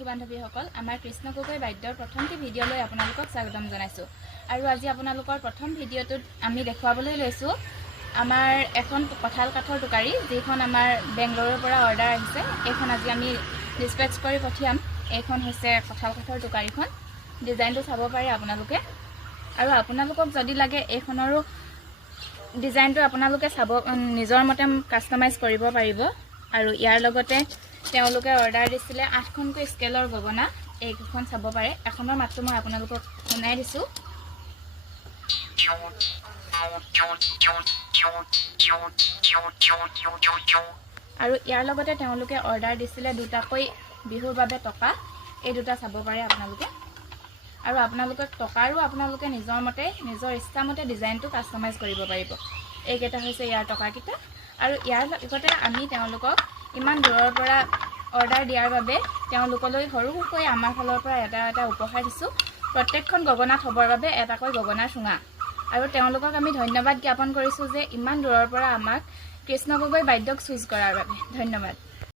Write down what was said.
বন্ধু বান্ধৱীসকল আমাৰ কৃষ্ণ গগৈ বাদ্যৰ প্ৰথমটি ভিডিঅ'লৈ আপোনালোকক স্বাগতম জনাইছোঁ আৰু আজি আপোনালোকৰ প্ৰথম ভিডিঅ'টোত আমি দেখুৱাবলৈ লৈছোঁ আমাৰ এখন কঁঠাল কাঠৰ টুকাৰী যিখন আমাৰ বেংগলোৰৰ পৰা অৰ্ডাৰ আহিছে এইখন আজি আমি ডিস্পেচ কৰি পঠিয়াম এইখন হৈছে কঁঠাল কাঠৰ টুকাৰীখন ডিজাইনটো চাব পাৰে আপোনালোকে আৰু আপোনালোকক যদি লাগে এইখনৰো ডিজাইনটো আপোনালোকে চাব নিজৰ মতে কাষ্টমাইজ কৰিব পাৰিব আৰু ইয়াৰ লগতে তেওঁলোকে অৰ্ডাৰ দিছিলে 8খনকৈ স্কেলৰ গগনা এইখন চাব পাৰে এখনৰ মাত্ৰ মই আপোনালোকক শুনাই দিছোঁ আৰু ইয়াৰ লগতে তেওঁলোকে অৰ্ডাৰ দিছিলে দুটাকৈ বিহুৰ বাবে টকা এই দুটা চাব পাৰে আপোনালোকে আৰু আপোনালোকে টকাৰো আপোনালোকে নিজৰ মতে নিজৰ ইচ্ছামতে ডিজাইনটো কাষ্টমাইজ কৰিব পাৰিব এইকেইটা হৈছে ইয়াৰ টকাকেইটা আৰু ইয়াৰ লগতে আমি তেওঁলোকক ইমান দূৰৰ পৰা অৰ্ডাৰ দিয়াৰ বাবে তেওঁলোকলৈ সৰুকৈ আমাৰ ফালৰ পৰা এটা উপহাৰ দিছোঁ প্ৰত্যেকখন গগনাত হ'বৰ বাবে এটাকৈ গগনাৰ চুঙা আৰু তেওঁলোকক আমি ধন্যবাদ জ্ঞাপন কৰিছোঁ যে ইমান দূৰৰ পৰা আমাক কৃষ্ণ গগৈ বাদ্যক চুজ কৰাৰ বাবে ধন্যবাদ।